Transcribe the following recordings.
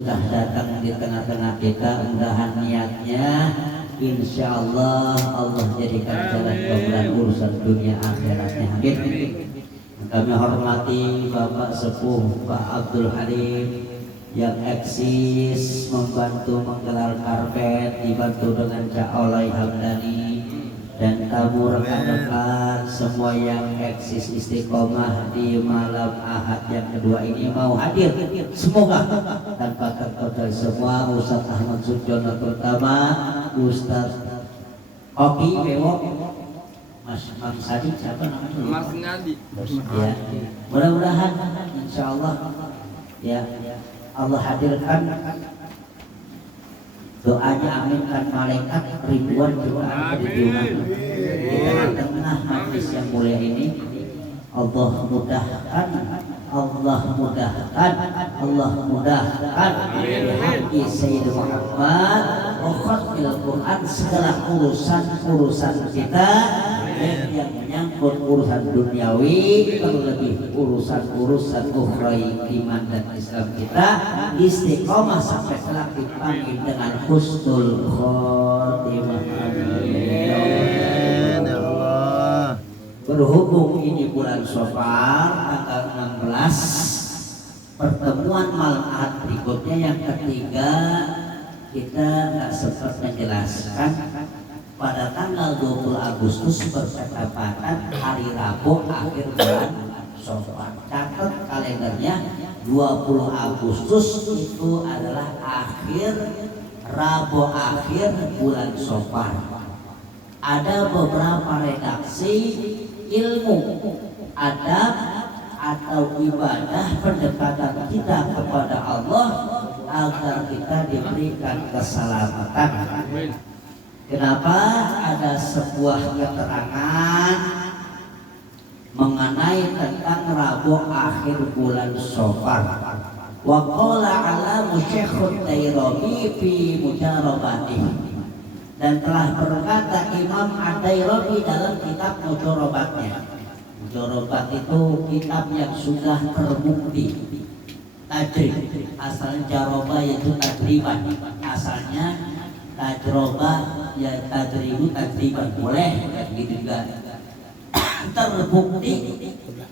sudah datang di tengah-tengah kita, mudahan niatnya insya Allah Allah jadikan jalan kemudahan urusan dunia akhiratnya. Amin. Kami hormati Bapak Sepuh Pak Abdul Halim yang eksis membantu menggelar karpet, dibantu dengan Cak Olay Hamdani dan tamu rekan-rekan semua yang eksis istiqomah di malam Ahad yang kedua ini mau hadir. Semoga tanpa terkecuali semua Ustaz Ahmad Sujono terutama Ustaz Oki Bewok, Mas Sadi siapa namanya? Mas Ngadi. Ya, mudah-mudahan insya Allah ya Allah hadirkan doanya, aminkan malaikat ribuan jutaan perjuangan di tengah-tengah majlis yang mulia ini. Allah mudahkan, Allah mudahkan, Allah mudahkan bihaqi Sayyid Muhammad wa khatimil Quran segala urusan kita yang menyangkut urusan duniawi, terlebih urusan ukhrawi iman dan Islam kita, istiqomah sampai kelak dipanggil dengan husnul khotimah. Amin. Berhubung ini bulan Safar tanggal 16, pertemuan malam Ahad berikutnya yang ketiga kita nggak sempat menjelaskan. Pada tanggal 20 Agustus bertepatan hari Rabu akhir bulan Safar. Catat kalendernya 20 Agustus itu adalah akhir Rabu akhir bulan Safar. Ada beberapa redaksi ilmu, adab atau ibadah pendekatan kita kepada Allah agar kita diberikan keselamatan. Kenapa ada sebuah keterangan mengenai tentang Rabu akhir bulan Safar. Wa qala alamu Syekhud Dairabi fi mujarabatihi, dan telah berkata Imam Ad-Dairabi dalam kitab Mujarabatnya. Mujarabat itu kitab yang sudah terbukti tajrib. Asalnya jaroba yaitu tajriban, asalnya tajroba ya tajribu tajriban, boleh gitu juga terbukti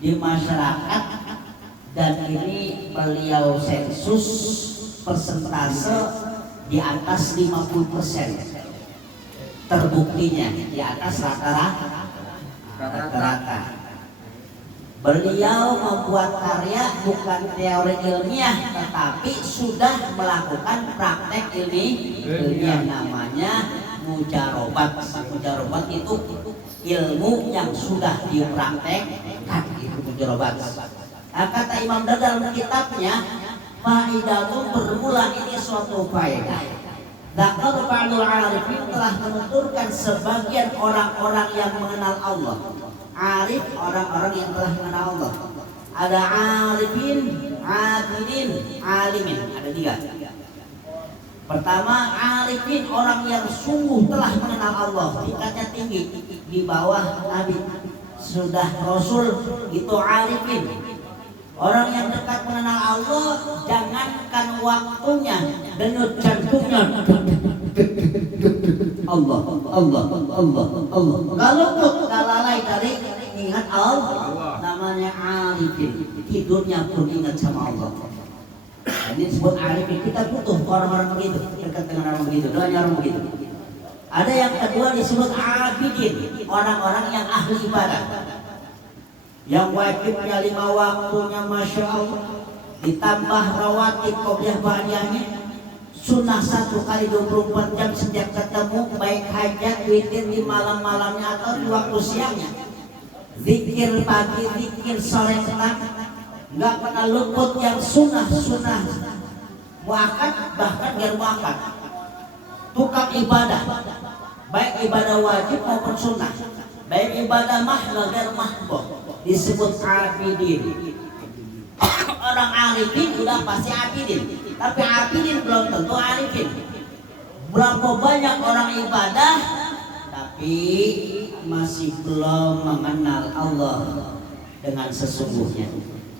di masyarakat. Dan ini beliau sensus persentase di atas 50%, terbuktinya di atas rata-rata. Beliau membuat karya bukan teori ilmiah tetapi sudah melakukan praktek ilmiah, namanya mujarobat. Mujarobat itu ilmu yang sudah dipraktekkan, itu mujarobat. Nah, kata Imam Dadal dalam kitabnya, faidatun bermula ini suatu faedah. Dzakar ba'dul arifin telah menuturkan sebagian orang-orang yang mengenal Allah. Arif orang-orang yang telah mengenal Allah. Ada arifin, abidin, alimin. Ada 3. Pertama, arifin orang yang sungguh telah mengenal Allah, tingkatnya tinggi, di bawah Nabi, sudah Rasul, itu arifin. Orang yang dekat mengenal Allah, jangankan waktunya, denyut jantungnya Allah, Allah, Allah, Allah. Kalau nggak lalai dari ingat Allah, namanya arifin. Tidurnya pun ingat sama Allah. Ini disebut arifin. Kita butuh orang-orang begitu, dekat dengan orang begitu, doanya orang begitu. Ada yang kedua disebut abidin, orang-orang yang ahli ibadah, yang wajibnya 5 waktunya Masya Allah, ditambah rawatib qobliyah ba'diyahnya, sunnah 1 kali 24 jam sejak ketemu, baik hajat, witir di malam-malamnya atau di waktu siangnya, zikir pagi, zikir sore petang, nggak pernah luput yang sunnah muakkad, bahkan gak muakkad. Tukang ibadah, baik ibadah wajib maupun sunnah, baik ibadah mahdoh dan mahdoh, disebut abidin. Orang arifin udah pasti abidin, tapi abidin belum tentu arifin. Berapa banyak orang ibadah tapi masih belum mengenal Allah dengan sesungguhnya.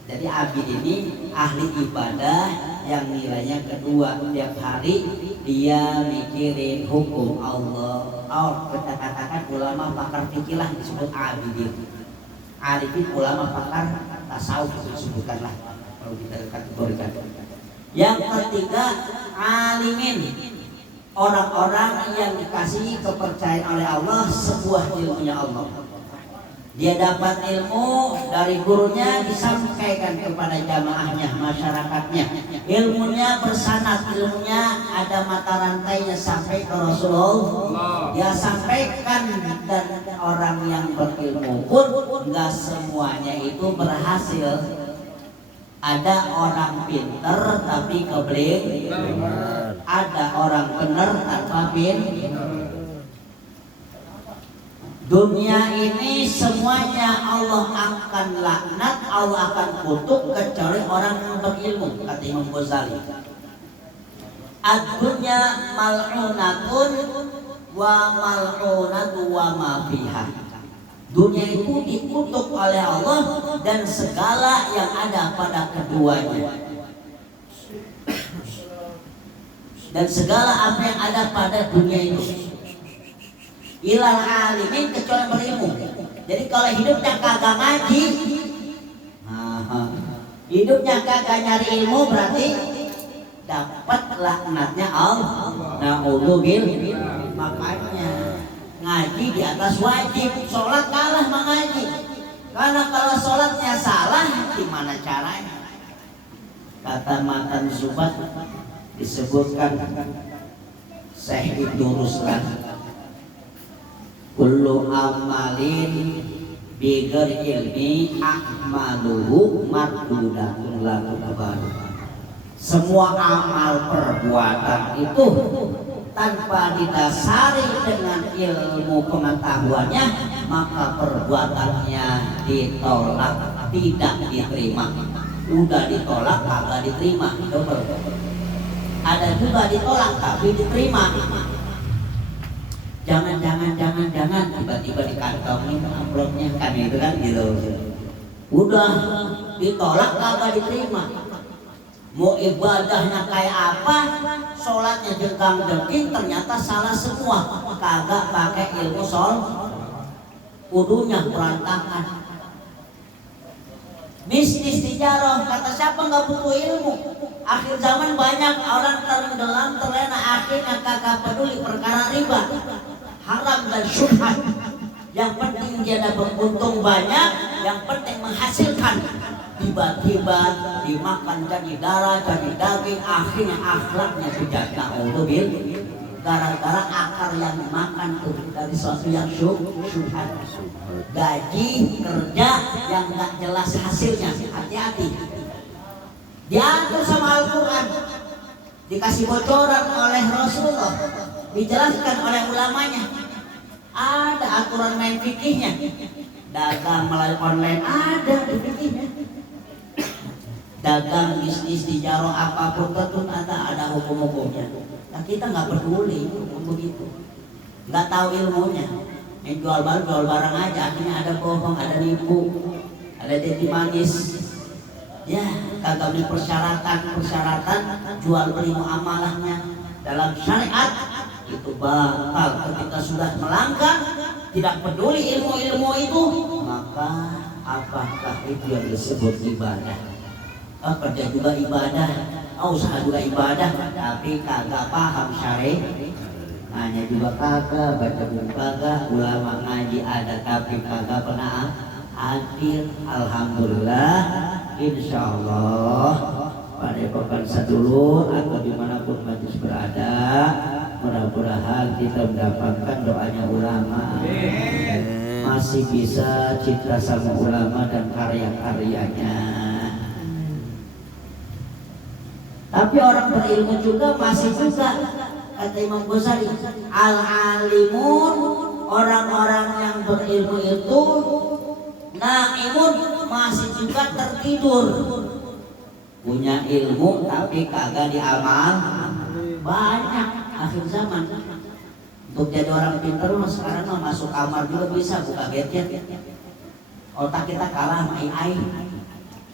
Jadi abid ini ahli ibadah yang nilainya kedua, tiap hari dia mikirin hukum Allah. Kita katakan ulama pakar fikih lah disebut abidin. Arifin ulama pakar tasawuf disebutkanlah kalau kita kategorikan. Yang ketiga alimin, orang-orang yang dikasih kepercayaan oleh Allah sebuah ilmunya Allah. Dia dapat ilmu dari gurunya, disampaikan kepada jamaahnya, masyarakatnya. Ilmunya bersanad, ilmunya ada mata rantainya sampai ke Rasulullah. Dia sampaikan, dan orang yang berilmu pun enggak semuanya itu berhasil. Ada orang pinter tapi kebeling, ada orang benar tanpa pinter. Dunia ini semuanya Allah akan laknat, Allah akan kutuk kecuali orang yang berilmu, kata Imam Ghazali. Ad-dunya mal'unatun wa mal'unatu wa ma fiha. Dunia itu dikutuk oleh Allah dan segala yang ada pada keduanya. Dan segala apa yang ada pada dunia itu. Ilal alimin, kecuali berilmu. Jadi kalau hidupnya kagak ngaji, hidupnya kagak nyari ilmu, berarti dapat laknatnya Allah. Na'udzubillah. Makanya ngaji di atas wajib, sholat kalah mengaji. Karena kalau sholatnya salah, gimana caranya? Kata Matan Zubat disebutkan Syekh Ibnu Ruslan, kullu amalin bighair ilmi a'maluhu mardudatun la tuqbalu. Semua amal perbuatan itu tanpa didasari dengan ilmu pengetahuannya, maka perbuatannya ditolak, tidak diterima. Udah ditolak kagak diterima, double. Ada juga ditolak tapi diterima. Jangan tiba-tiba dikantongin amplopnya, kan itu kan gitu. Udah ditolak kagak diterima. Mau ibadahnya kayak apa, sholatnya jengkang-jengking, ternyata salah semua, kagak pakai ilmu sholat, wudunya berantakan. Bisnis tijarah, kata siapa nggak butuh ilmu. Akhir zaman banyak orang tenggelam terlena, akhirnya kagak peduli perkara riba, haram dan syubhat. Yang penting dia dapat untung banyak, yang penting menghasilkan. Tiba-tiba dimakan jadi darah, jadi daging, akhirnya akhlaknya tidak. Na'udzubillah. Gara-gara akar yang dimakan tuh dari sesuatu yang syubhat. Gaji kerja yang nggak jelas hasilnya, hati-hati. Diatur sama Al-Quran, dikasih bocoran oleh Rasulullah, dijelaskan oleh ulamanya. Ada aturan main fikihnya. Dagang melalui online ada di fikihnya. Dagang, bisnis, tijarah, apapun tentu ada hukum-hukumnya. Nah, kita nggak peduli hukum begitu, nggak tahu ilmunya. Yang jual barang aja, akhirnya ada bohong, ada nipu, ada jadi manis. Ya, kagak punya persyaratan jual beli muamalahnya dalam syariat itu batal. Ketika sudah melanggar, tidak peduli ilmu itu, maka apakah itu yang disebut ibadah? Kerja juga ibadah, usaha juga ibadah, tapi kagak paham syariat. Hanya juga kagak, baca buku kagak, ulama ngaji ada tapi kagak pernah hadir. Alhamdulillah, insyaallah pada pekan sadulur atau dimanapun majlis berada, mudah-mudahan kita mendapatkan doanya ulama, masih bisa cinta sama ulama dan karya-karyanya. Tapi orang berilmu juga masih juga, kata Imam Ghazali, al-alimun, orang-orang yang berilmu itu naimun, masih juga tertidur. Punya ilmu tapi kagak diamal. Banyak akhir zaman. Untuk jadi orang pintar sekarang masuk kamar juga bisa, buka gadget. Otak kita kalah sama AI,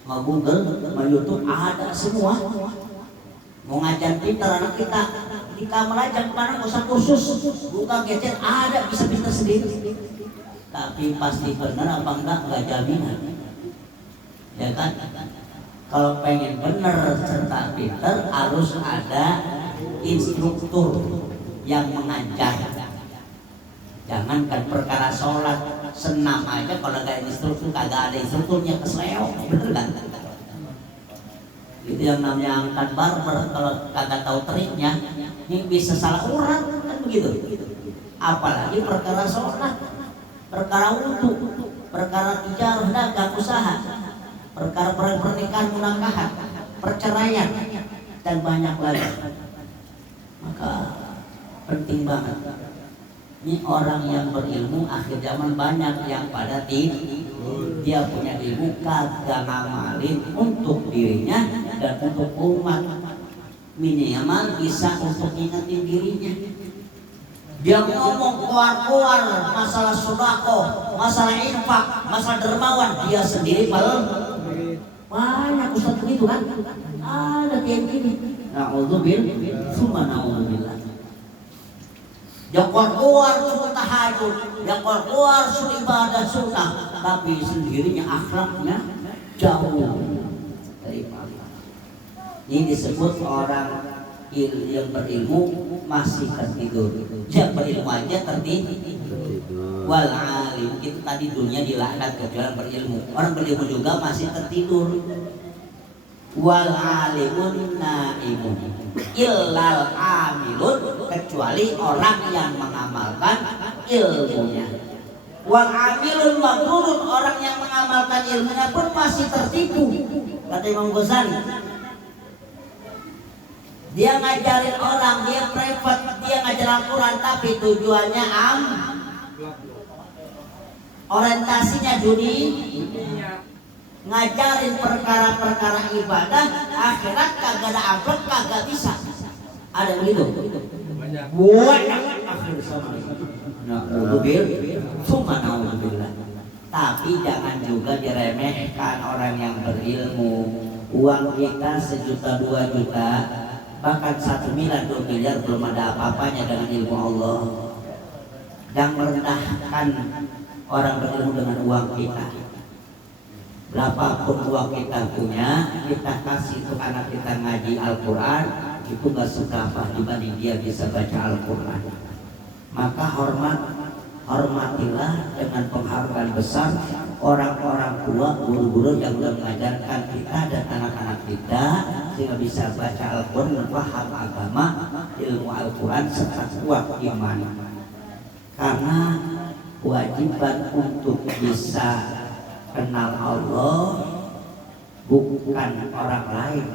sama Google, sama YouTube, ada semua. Mau ngajar pintar anak kita di kamar aja, kemana nggak usah khusus, buka gadget ada, bisa pintar sendiri. Tapi pasti benar apa enggak jaminan, ya kan? Kalau pengen benar serta pintar harus ada instruktur yang mengajar. Jangankan perkara sholat, senam aja kalau nggak instruktur, kagak ada instrukturnya kesleo, bener kan? Itu yang namanya angkat barber, kalau kagak tahu triknya, ini bisa salah urat, kan begitu. Apalagi perkara sholat, perkara wudhu, perkara tijarah, dagang, usaha, perkara pernikahan, munakahan, perceraian, dan banyak lagi. Maka penting banget. Ini orang yang berilmu akhir zaman banyak yang pada dia punya ilmu kagak ngamalin untuk dirinya dan untuk umat, minimal bisa untuk ingetin dirinya. Dia ngomong keluar masalah sedekah, masalah infak, masalah dermawan, dia sendiri banyak ustaz begitu kan? Ada kayak gini. Na'udzubillah, summa na'udzubillah. Yang keluar suruh tahajud, yang keluar suruh ibadah sunnah, tapi sendirinya akhlaknya jauh dari Allah. Ini disebut orang yang berilmu masih tertidur. Yang berilmu aja tertidur. Wal alim itu tadi dunia dilaknat kecuali berilmu. Orang berilmu juga masih tertidur. Wal alimun naimun illal amilun, kecuali orang yang mengamalkan ilmunya. Wal amilun mabrurun, orang yang mengamalkan ilmunya pun masih tertipu. Kata Imam Ghazali, dia ngajarin orang, dia private, dia ngajar Al-Quran, tapi tujuannya orientasinya dunia. Ngajarin perkara-perkara ibadah, akhirat kagak ada amplop, kagak bisa. Ada begitu? Banyak. Akhir sama. Na'udzubillah. Tapi jangan juga diremehkan orang yang berilmu. Uang kita 1 juta 2 juta, bahkan 1 miliar 2 miliar belum ada apa-apanya dengan ilmu Allah. Jangan merendahkan orang berilmu dengan uang kita. Berapapun uang kita punya, kita kasih untuk anak kita ngaji Al-Quran, itu gak seberapa dibanding dia bisa baca Al-Quran. Maka hormatilah dengan penghargaan besar orang-orang tua, guru-guru yang sudah mengajarkan kita dan anak-anak kita sehingga bisa baca Al-Quran dan paham agama, ilmu Al-Quran serta kuat iman. Karena kewajiban untuk bisa kenal Allah bukan orang lain,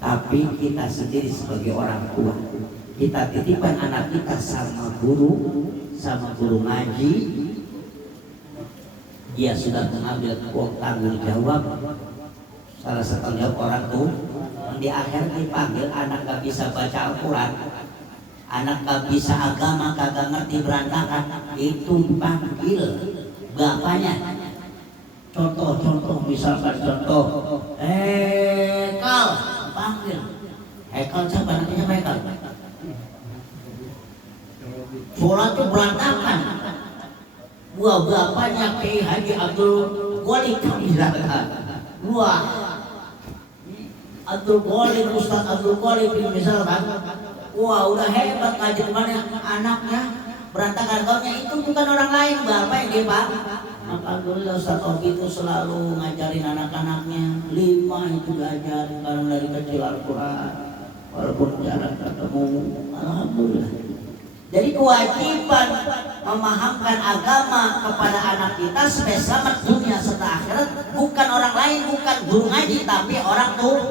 tapi kita sendiri sebagai orang tua. Kita titipkan anak kita sama guru ngaji, dia sudah mengambil tanggung jawab. Salah satu jawab orang tuh di akhir dipanggil, anak gak bisa baca Al-Quran, anak gak bisa agama, kagak ngerti, berantakan, itu dipanggil bapaknya. Contoh, misalkan Hekal, panggil Hekal, siapa namanya Hekal? Sholat itu berantakan. Wah, bapaknya Kiai Haji Abdul Ghalib misalkan. Wah, Abdul Ghalib, Ustaz Abdul Ghalib misalkan. Wah, udah hebat ngajar, mana anaknya berantakan. Kaumnya itu bukan orang lain, bapak yang dia Pak. Alhamdulillah Ustaz Obi itu selalu ngajarin anak-anaknya 5 itu diajarin karena dari kecil Al-Quran, walaupun jarang ketemu. Alhamdulillah. Jadi kewajiban memahamkan agama kepada anak kita supaya selamat dunia serta akhirat, bukan orang lain, bukan guru ngaji, tapi orang tua.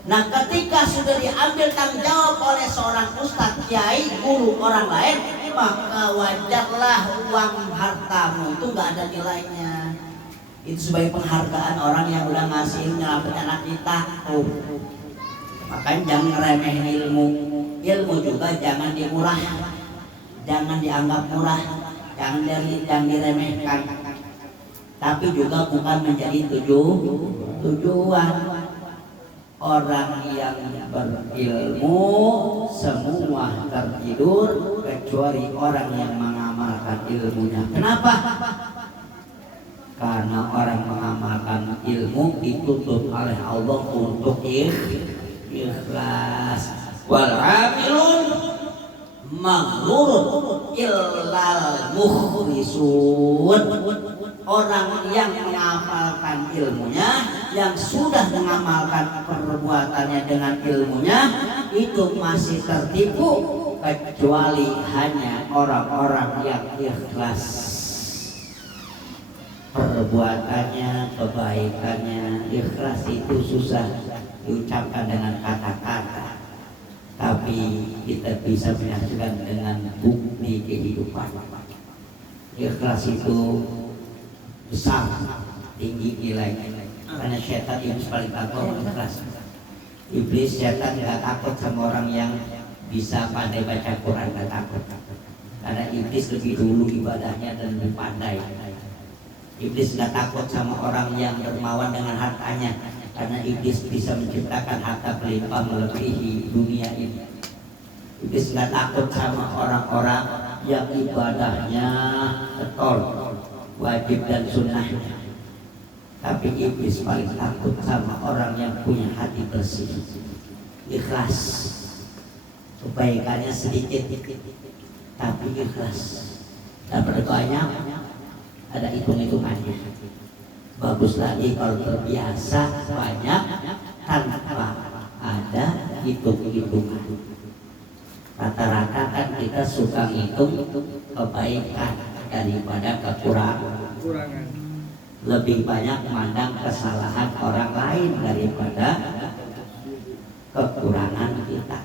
Nah, ketika sudah diambil tanggung jawab oleh seorang ustadz, kiai, guru, orang lain, maka wajarlah uang hartamu itu nggak ada nilainya. Itu sebagai penghargaan orang yang udah ngasih nyelamatin anak kita. Makanya jangan ngeremehin ilmu. Ilmu juga jangan dimurah, jangan dianggap murah, jangan diremehkan. Tapi juga bukan menjadi tujuan. orang yang berilmu semua tertidur kecuali orang yang mengamalkan ilmunya. Kenapa? Karena orang mengamalkan ilmu dituntut oleh Allah untuk ikhlas. Wal amilun maghrurun illal mukhlisun. Orang yang mengamalkan ilmunya, yang sudah mengamalkan perbuatannya dengan ilmunya, itu masih tertipu kecuali hanya orang-orang yang ikhlas perbuatannya, kebaikannya. Ikhlas itu susah diucapkan dengan kata-kata, tapi kita bisa menyaksikan dengan bukti kehidupan. Ikhlas itu besar, tinggi nilainya. Karena setan iblis paling takut ikhlas. Iblis setan tidak takut sama orang yang bisa pandai baca Quran, tidak takut. Karena iblis lebih dulu ibadahnya dan lebih pandai. Iblis tidak takut sama orang yang dermawan dengan hartanya, karena iblis bisa menciptakan harta berlimpah melebihi dunia ini. Iblis tidak takut sama orang-orang yang ibadahnya getol, wajib dan sunnahnya. Tapi iblis paling takut sama orang yang punya hati bersih, ikhlas. Kebaikannya sedikit tapi ikhlas, dan berbanyak ada hitung-hitungannya. Bagus lagi kalau terbiasa banyak tanpa ada hitung-hitungan. Rata-rata kan kita suka ngitung kebaikan daripada kekurangan. Lebih banyak memandang kesalahan orang lain daripada kekurangan kita.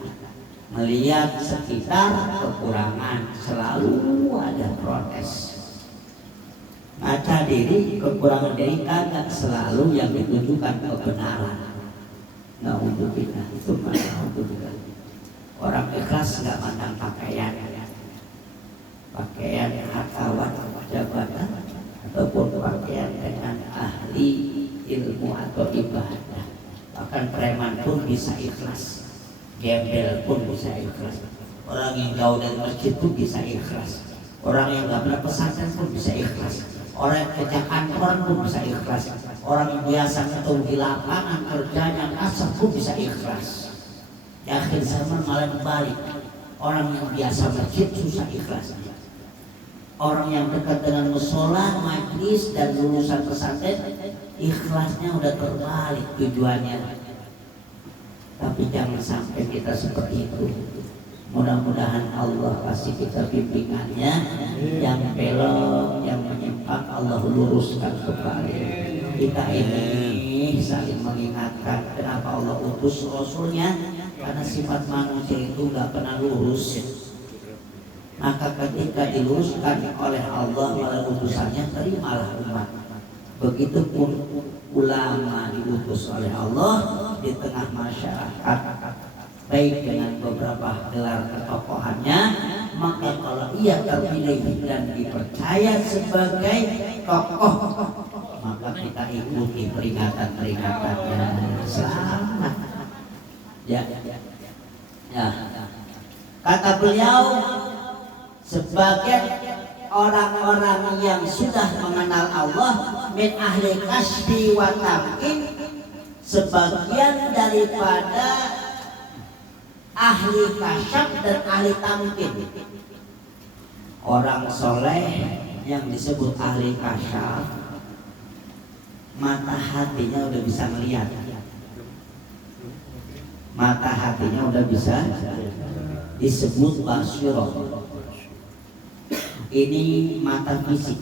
Melihat sekitar kekurangan, selalu ada protes. Ngaca diri, kekurangan diri kagak, selalu yang ditunjukkan kebenaran. Na'udzubillah, itu na'udzubillah. Orang ikhlas nggak mandang pakaian, hartawan, jabatan, ataupun pakaian dengan ahli ilmu atau ibadah. Bahkan preman pun bisa ikhlas, gembel pun bisa ikhlas, orang yang jauh dari masjid pun bisa ikhlas, orang yang nggak pernah pesantren pun bisa ikhlas, orang yang kerja kantor pun bisa ikhlas, orang yang biasa ketemu di lapangan kerjanya kasar pun bisa ikhlas. Di akhir zaman malah dibalik, orang yang biasa masjid susah ikhlas. Orang yang dekat dengan musola, majlis dan lulusan pesantren, ikhlasnya udah terbalik tujuannya. Tapi jangan sampai kita seperti itu. Mudah-mudahan Allah kasih kita bimbingannya, yang belok, yang menyimpang Allah luruskan kembali. Kita ini saling mengingatkan. Kenapa Allah utus Rasulnya? Karena sifat manusia itu nggak pernah lurus. Maka ketika diluruskan oleh Allah melalui utusannya, terimalah umat. Begitupun ulama diutus oleh Allah di tengah masyarakat, baik dengan beberapa gelar ketokohannya, maka kalau ia terpilih dan dipercaya sebagai tokoh, maka kita ikuti peringatan-peringatannya. Selamat. Ya. Kata beliau, sebagian orang-orang yang sudah mengenal Allah min ahli kasbi wa tamkin, sebagian daripada ahli kasyaf dan ahli tamkin. Orang soleh yang disebut ahli kasyaf, mata hatinya udah bisa melihat, mata hatinya udah bisa disebut basyirah. Ini mata fisik,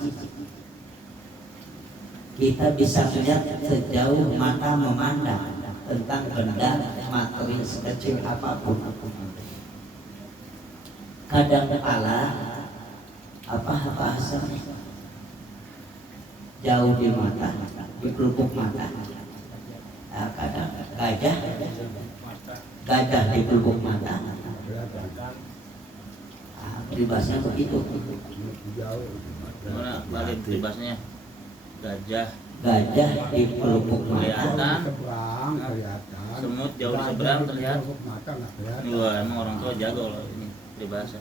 kita bisa melihat sejauh mata memandang tentang benda materi sekecil apapun. Kadang kala apa bahasanya, jauh di mata, di pelupuk mata. Nah, kadang gajah di pelupuk mata. Peribahasanya begitu. Mana balik peribahasanya? Gajah di pelupuk mata. Kelihatan. semut jauh di seberang terlihat. Wah, emang orang tua jago loh ini peribahasa.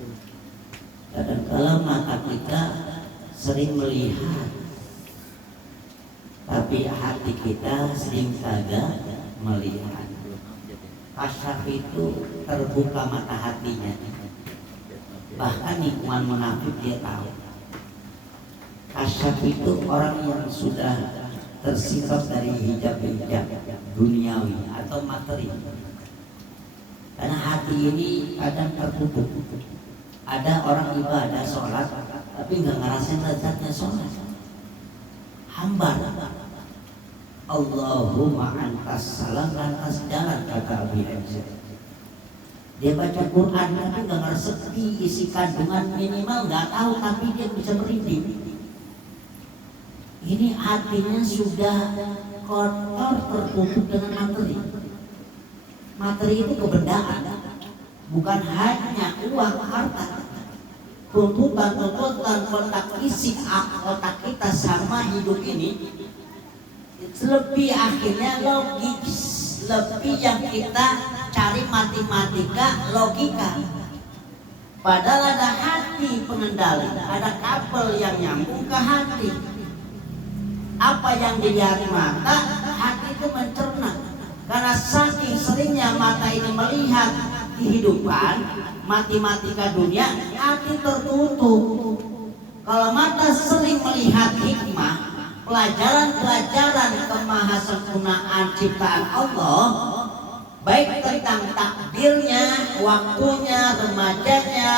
Kadang-kala mata kita sering melihat, tapi hati kita sering kagak melihat. Kasyaf itu terbuka mata hatinya. Bahkan lingkungan munafik dia tahu. Kasyaf itu orang yang sudah tersingkap dari hijab-hijab duniawi atau materi. Karena hati ini kadang tertutup. Ada orang ibadah sholat tapi nggak ngerasain lezatnya sholat. Hambar. Allahumma antas salam lantas jalan kata Abi Hamzah. Dia baca Quran tapi nggak ngerti isi kandungan, minimal nggak tahu tapi dia bisa merinding. Ini hatinya sudah kotor tertutup dengan materi. Materi itu kebendaan, bukan hanya uang harta. Tuntutan kotak isi otak kita sama hidup ini lebih akhirnya logis, lebih yang kita cari matematika, logika. Padahal ada hati pengendali, ada kabel yang nyambung ke hati. Apa yang dilihat mata, hati itu mencerna. Karena saking seringnya mata ini melihat kehidupan, matematika dunia, hati tertutup. Kalau mata sering melihat hikmah, pelajaran-pelajaran kemahasempurnaan ciptaan Allah, baik tentang takdirnya, waktunya, remajanya,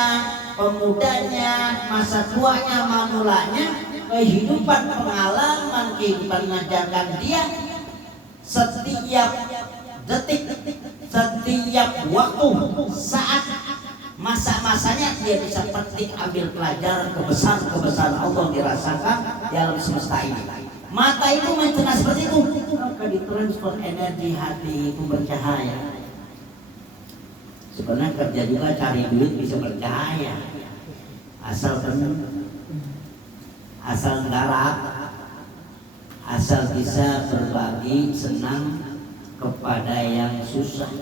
pemudanya, masa tuanya, mamulanya, kehidupan, pengalaman, kehidupan mengajarkan dia setiap detik, setiap waktu, saat, masa-masanya dia bisa petik, ambil pelajaran kebesaran Allah dirasakan di alam semesta ini. Mata itu mencerna seperti itu, maka ditransfer energi hati itu bercahaya. Sebenarnya kerja juga cari duit bisa bercahaya, asal benar, asal garap, asal bisa berbagi senang kepada yang susah.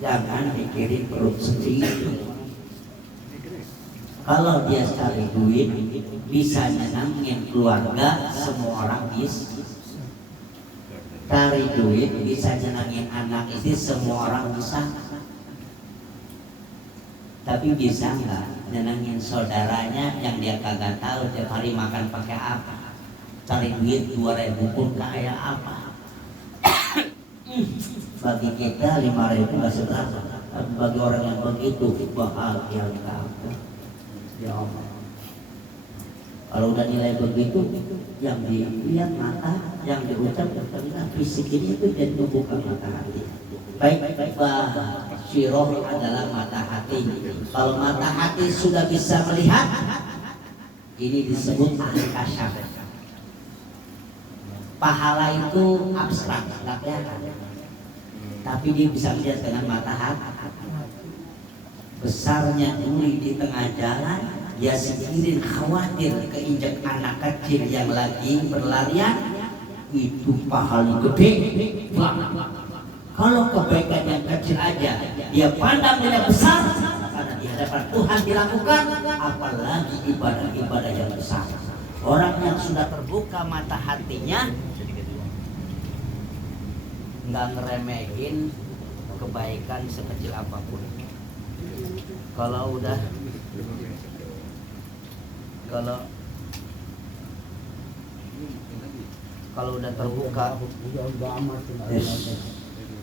Jangan pikirin perut sendiri. Kalau dia cari duit bisa nyenangin keluarga, semua orang bisa. Cari duit bisa nyenangin anak istri, semua orang bisa. Tapi bisa nggak nyenangin saudaranya yang dia kagak tahu tiap hari makan pakai apa? Cari duit 2.000 pun kayak apa? Bagi kita 5.000 nggak seberapa, tapi bagi orang yang begitu bahagia banget. Ya Allah. Kalau udah nilai begitu, yang dilihat mata, yang diucap telinga, fisik ini itu jadi membuka mata hati. Baik, Syirah adalah mata hati. Kalau mata hati sudah bisa melihat, ini disebut ahli kasyaf. Pahala itu abstrak, nggak kelihatan, tapi dia bisa melihat dengan mata hati. Besarnya duri di tengah jalan, dia sendiri khawatir keinjak anak kecil yang lagi berlarian, itu pahala gede banget. Kalau kebaikan yang kecil aja dia pandang dia besar karena di hadapan Tuhan dilakukan, apalagi ibadah-ibadah yang besar. Orang yang sudah terbuka mata hatinya nggak ngeremehin kebaikan sekecil apapun. Kalau udah terbuka,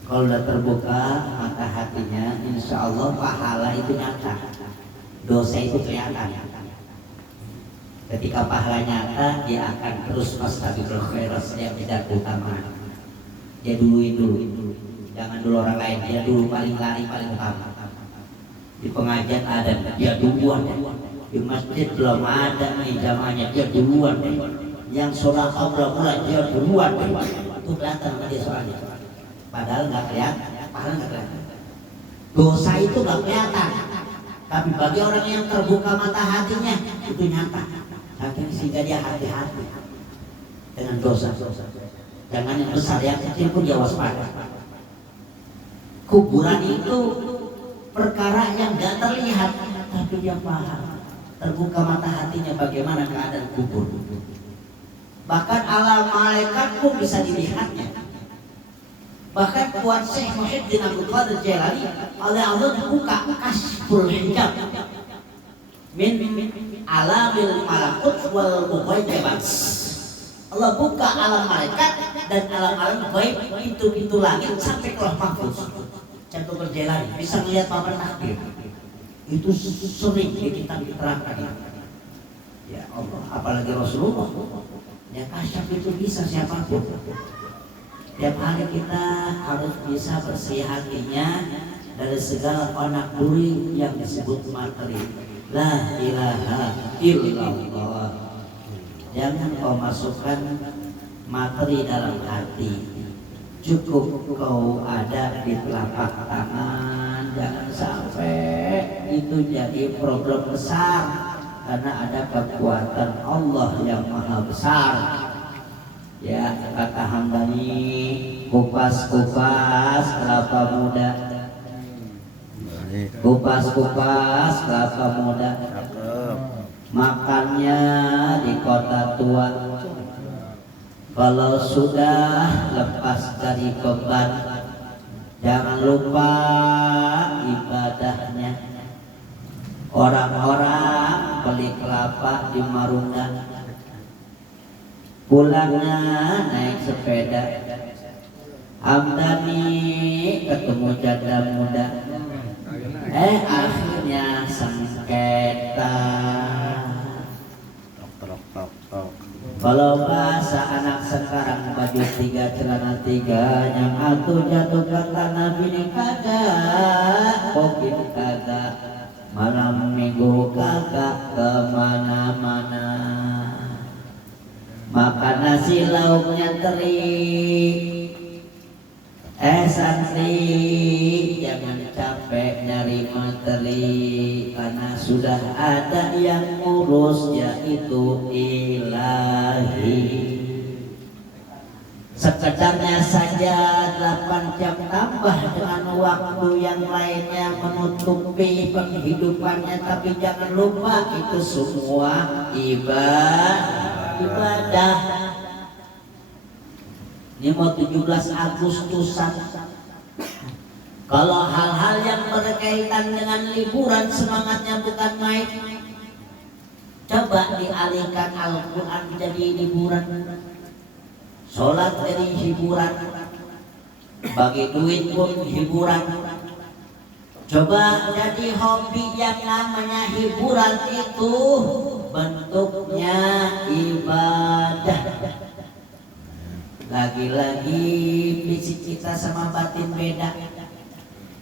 kalau udah terbuka mata hatinya, insya Allah pahala itu nyata, dosa itu kelihatan. Ketika pahala nyata, dia akan terus fastabiqul khairat, dia tidak utama. Dia duluin dulu, jangan dulu orang lain, dia dulu paling lari paling utama. Di pengajian ada, dia duluan. Di masjid belum ada nih jamaahnya, dia duluan. Yang sholat belum mulai, dia duluan. Itu kelihatan sama dia soalnya. Padahal nggak kelihatan, pahala nggak kelihatan. Dosa itu nggak kelihatan, tapi bagi orang yang terbuka mata hatinya itu nyata. Sehingga dia hati-hati dengan dosa. Jangan yang besar, yang kecil pun dia waspada. Kuburan itu perkara yang gak terlihat, tapi dia paham. Terbuka mata hatinya bagaimana keadaan kubur. Bahkan alam malaikat pun bisa dilihatnya. Bahkan buat Syekh Muhyiddin Abdul Qadir Jailani, oleh Allah dibuka kasful hijab min alamil malakut wal mughayyabat. Allah buka alam malaikat dan alam-alam gaib, pintu-pintu langit sampai ke Lauh Mahfuz. Contoh Jailani bisa melihat papan takdir. Itu sering kita diterangkan. Ya Allah, apalagi Rasulullah. Ya kasyaf itu bisa siapapun. Tiap hari kita harus bisa bersih hatinya dari segala onak duri yang disebut materi. La ilaha illallah. Jangan kau masukkan materi dalam hati. Cukup kau ada di telapak tangan. Jangan sampai itu jadi problem besar, karena ada kekuatan Allah yang maha besar. Ya, kata Hamdani, kupas-kupas kelapa muda. Kupas-kupas kelapa muda. Makannya di kota tua. Kalau sudah lepas dari beban, jangan lupa ibadahnya. Orang-orang beli kelapa di Marunda, pulangnya naik sepeda. Hamdani ketemu janda muda, akhirnya sengketa. Kalau bahasa anak sekarang, baju 3 celana 3, yang atuh jatuh ke tanah bini kagak, kokin kagak, malam minggu kagak kemana-mana. Makan nasi lauknya teri. Santri, jangan capek nyari materi, karena sudah ada yang ngurus, yaitu Ilahi. Sekedarnya saja 8 jam tambah dengan waktu yang lainnya menutupi penghidupannya, tapi jangan lupa itu semua ibadah. Ini mau 17 Agustusan. Kalau hal-hal yang berkaitan dengan liburan semangatnya bukan main. Coba dialihkan Al-Quran jadi liburan, sholat jadi hiburan, bagi duit pun hiburan. Coba jadi hobi yang namanya hiburan itu bentuknya ibadah. Lagi-lagi fisik kita sama batin beda.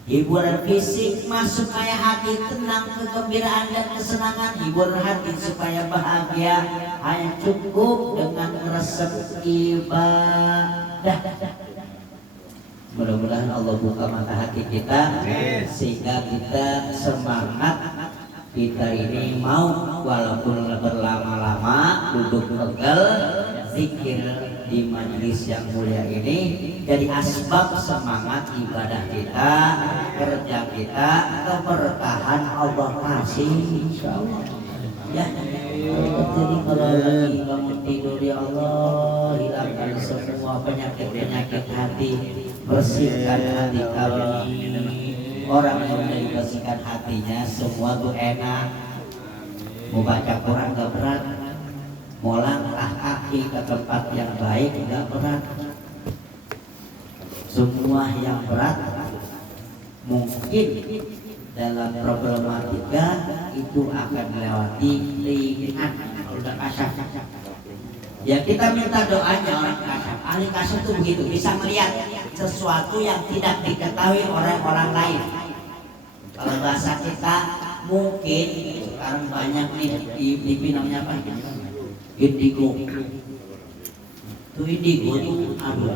Hiburan fisik mah supaya hati tenang, kegembiraan dan kesenangan. Hiburan hati supaya bahagia, hanya cukup dengan resep ibadah. Mudah-mudahan Allah buka mata hati kita, sehingga kita semangat. Kita ini mau walaupun berlama-lama duduk pegel zikir di majelis yang mulia ini, jadi asbab semangat ibadah kita, kerja kita, keberkahan Allah kasih, insyaallah. Ya, jadi kalau lagi bangun tidur, ya Allah hilangkan semua penyakit-penyakit hati, bersihkan hati kami. Orang yang sudah dibersihkan hatinya, semua tuh enak. Mau baca Quran gak berat, mau langkah kaki ke tempat yang baik gak berat. Semua yang berat mungkin dalam problematika itu akan melewati ringan. Udah kasar. Ya kita minta doanya orang kasar. Ahli kasar itu begitu, bisa melihat sesuatu yang tidak diketahui orang-orang lain. Kalau bahasa kita mungkin sekarang banyak nih di TV namanya apa? Indigo. Itu indigo itu, aduh,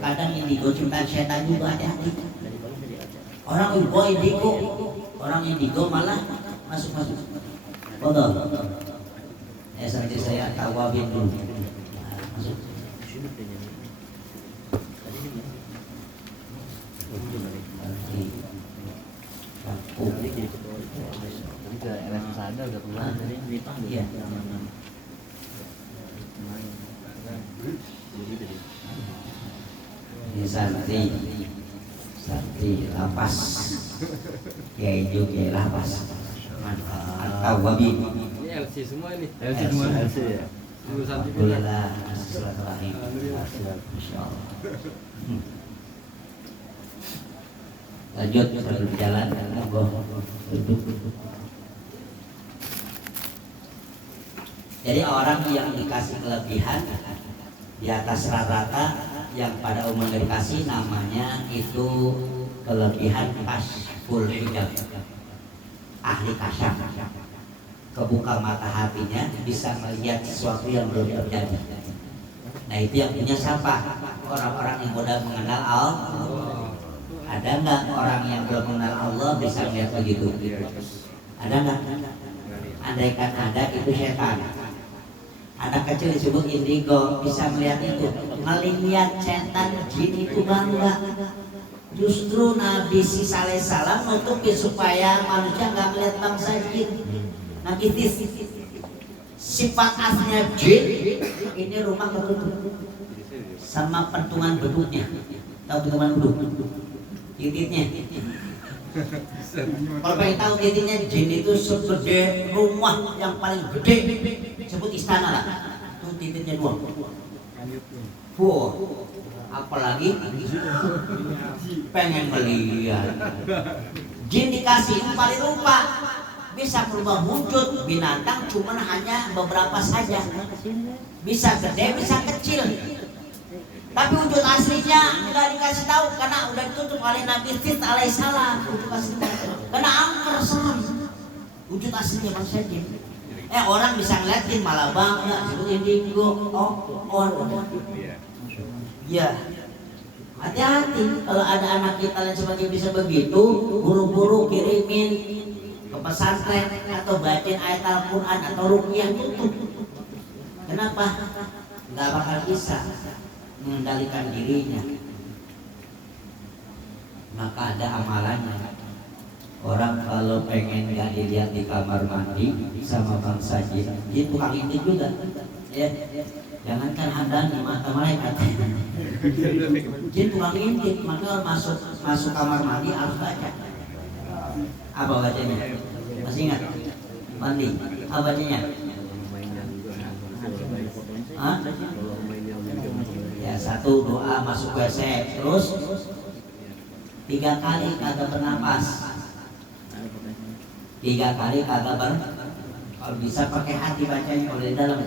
kadang indigo cinta setan juga ada. Orang indigo malah masuk. Betul. Seperti saya tawabin dulu. Masuk. Jadi ke LS sana udah keluar Tadi dipanggil. Iya. Ini santri lapas, kiai juga lapas. Mantap, wabi. Ini LC semua ini. LC semua. LC ya. Lulusan pimpinan. Alhamdulillah, silaturahim. Insyaallah. Lanjut sambil berjalan, monggo duduk. Jadi orang yang dikasih kelebihan di atas rata-rata yang pada umumnya dikasih namanya itu kelebihan kasful hijab, ahli kasyaf, kebuka mata hatinya bisa melihat sesuatu yang belum terjadi. Nah itu yang punya siapa? Orang-orang yang sudah mengenal Allah. Ada nggak orang yang belum mengenal Allah bisa melihat begitu? Ada nggak? Andaikan ada, itu setan. Anak kecil disebut indigo, bisa melihat itu. Ngelihat setan jin itu bangga. Justru Nabi Isa alaihissalam nutupi supaya manusia nggak melihat bangsa jin. Nah gitu. Sifat aslinya jin ini rumah ketutup sama pentungan beduknya. Tahu pentungan beduk? Titiknya. Kalau pengen tahu titiknya, jin itu segede rumah yang paling gede, sebut istana lah. Itu titiknya dua. Wow, apalagi pengen melihat. Jin dikasih kembali rupa, bisa berubah wujud binatang, cuman hanya beberapa saja. Bisa gede, bisa kecil. Tapi wujud aslinya nggak dikasih tahu karena udah ditutup oleh Nabi Isa alaihissalam. Wujud aslinya karena angker serem. Wujud aslinya bangsa jin. Orang bisa ngeliat jin malah bangga sebut indigo. Ya, hati-hati kalau ada anak kita yang sebagai bisa begitu, buru-buru kirimin ke pesantren atau bacain ayat Al-Quran atau ruqyah tutup. Kenapa? Nggak bakal bisa mengendalikan dirinya. Maka ada amalannya. Orang kalau pengen nggak dilihat di kamar mandi sama bangsa jin, jin tukang intip juga, ya. Jangankan hadani mata malaikat. Jin tukang intip, maka masuk kamar mandi harus baca. Apa bacanya? Masih ingat? Mandi. Apa bacanya? Hah? Ya, satu doa masuk WC, terus 3 kali kagak bernapas, 3 kali kagak kalau bisa pakai hati bacanya oleh dalam.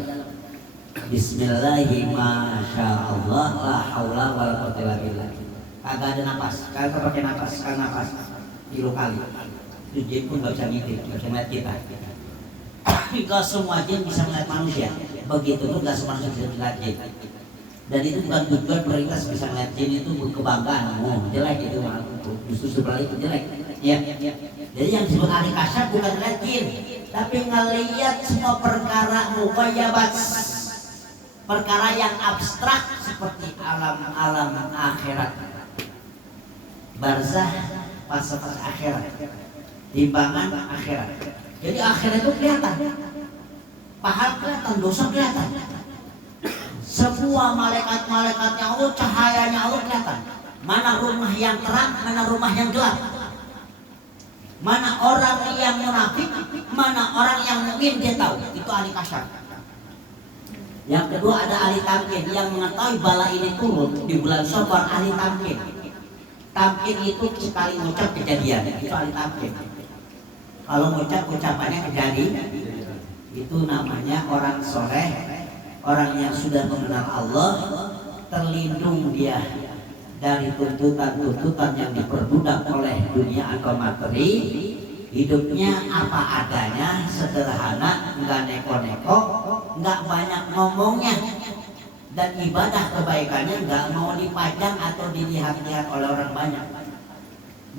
Bismillahirrahmanirrahim, masyaallah, la haula wala quwwata illa billah. Kagak ada napas, kagak pakai napas, kagak napas 3 kali. Itu jin pun nggak bisa ngintip, nggak bisa ngeliat kita. Kalau semua jin bisa melihat manusia, begitu pun nggak semua manusia bisa melihat jin. Dan itu bukan tujuan prioritas bisa melihat jin itu kebanggaan. Jelek itu, justru sebenarnya itu jelek. Ya. Jadi yang disebut ahli kasyaf bukan melihat jin, tapi ngelihat semua perkara mughayyabat, perkara yang abstrak seperti alam-alam akhirat, barzah, fase-fase akhirat, timbangan akhirat. Jadi akhirat itu kelihatan, pahala kelihatan, dosa kelihatan. Semua malaikat-malaikatnya Allah, cahayanya Allah kelihatan. Mana rumah yang terang, mana rumah yang gelap. Mana orang yang munafik, mana orang yang mukmin, dia tahu. Itu ahli kasyaf. Yang kedua ada ahli tamkin yang mengetahui bala ini turun di bulan Safar. Ahli tamkin. Tamkin itu sekali ngucap kejadian. Itu ahli tamkin. Kalau ngucap ucapannya kejadian, itu namanya orang soleh. Orang yang sudah mengenal Allah, terlindung dia dari tuntutan-tuntutan yang diperbudak oleh dunia atau materi. Hidupnya apa adanya, sederhana, nggak neko-neko, nggak banyak ngomongnya, dan ibadah kebaikannya nggak mau dipajang atau dilihat-lihat oleh orang banyak.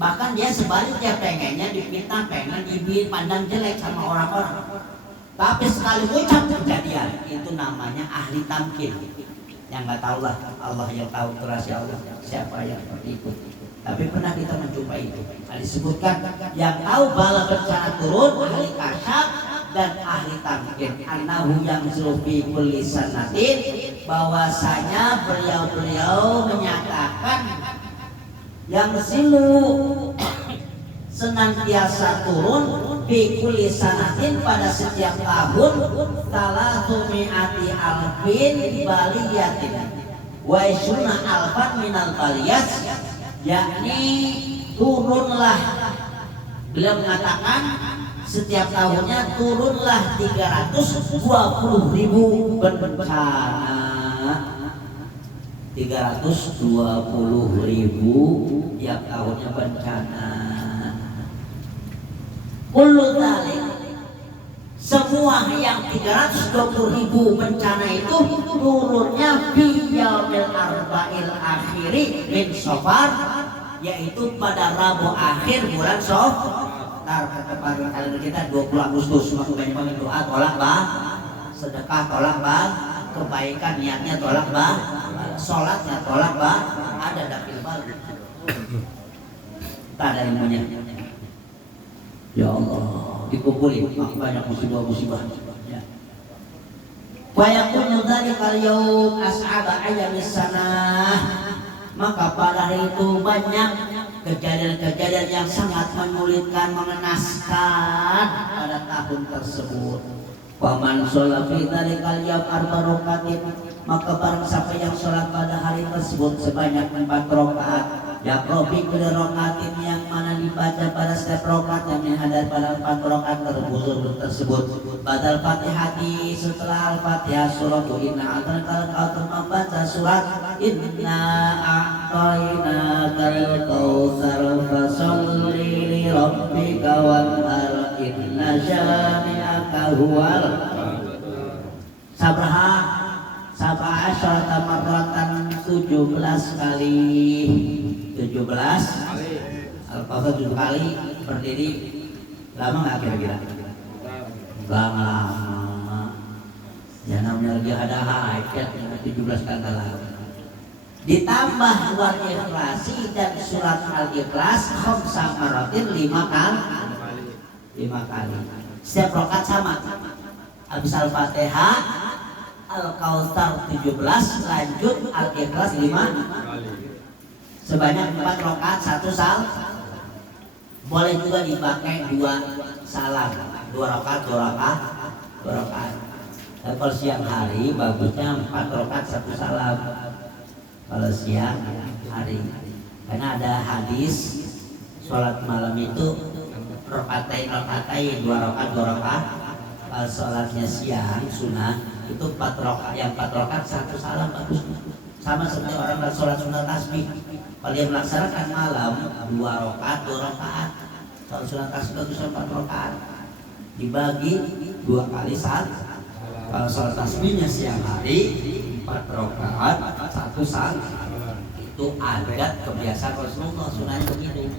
Bahkan dia sebaliknya pengennya dipitnah, pengen dipandang jelek sama orang-orang. Tapi sekali ucap kejadian, itu namanya ahli tamkin. Yang nggak tahu lah, Allah yang tahu rahasia Allah siapa yang seperti itu. Tapi pernah kita menjumpai itu. Disebutkan yang tahu bala bencana turun ahli kasyaf dan ahli tamkin, annahu yang fi kulli sanatin, bahwasanya beliau menyatakan yang silu senantiasa turun fi kulli sanatin pada setiap tahun salatumi'ati alfin baliyatin wa isyuna alfan minal baliyat, yakni turunlah, beliau mengatakan setiap tahunnya turunlah 320.000 bencana, 320.000 tiap tahunnya bencana. Kullu dzalik, semua yang 320.000 bencana itu turunnya fi yaumil arba'il akhiri min Safar, yaitu pada Rabu akhir bulan Safar. Kata kalender kita 20 Agustus, maka banyak doa tolak bang, sedekah tolak bang, kebaikan niatnya tolak bang, sholatnya tolak bang, ada dapil bang. Tak ada ilmunya. Ya Allah, dikumpulin banyak musibah-musibah. Wa yakunu dzalikal yaum as'aba ayyamis sanah, maka pada hari itu banyak kejadian-kejadian yang sangat menyulitkan, mengenaskan pada tahun tersebut. Wa man shalla fi dzalikal yaum arba rakaat, maka barang siapa yang sholat pada hari tersebut sebanyak 4 rakaat, ya robi kulli rakaatin, yang mana dibaca pada setiap rakaat yang menghadap pada 4 rakaat tersebut, badal Fatihati, setelah Al-Fatihah surat inna a'tainakal membaca surat inna a'tainakal kautsar fasholli li rabbika wanhar inna syani'aka huwal sabraha sab'a asyarata marratan, 17 kali. 17 Al-Kautsar 7 kali berdiri. Lama nggak kira-kira? Lama. Ya namanya lagi ada hajat 17 kali lama. Ditambah wal ikhlasi dan surat al-ikhlas khamsa maratin 5 kali. Setiap rakaat sama. Habis Al-Fatihah, Al-Kautsar 17, lanjut Al-Ikhlas 5 kali. Sebanyak 4 rakaat 1 salam. Boleh juga dipakai 2 salam, 2 rakaat. Dan kalau siang hari bagusnya 4 rakaat 1 salam. Kalau siang hari, karena ada hadis sholat malam itu rakatain 2 rakaat. Kalau sholatnya siang sunnah itu 4 rakaat, yang 4 rakaat 1 salam bagus. Sama seperti orang yang sholat sunat tasbih, kalau dia melaksanakan malam 2 rakaat. Kalau sunat tasbih bagus 4 rakaat, dibagi 2 kali saat. Kalau sholat tasbihnya siang hari 4 rakaat 1 salam, itu adat kebiasaan Rasulullah, sunahnya begitu.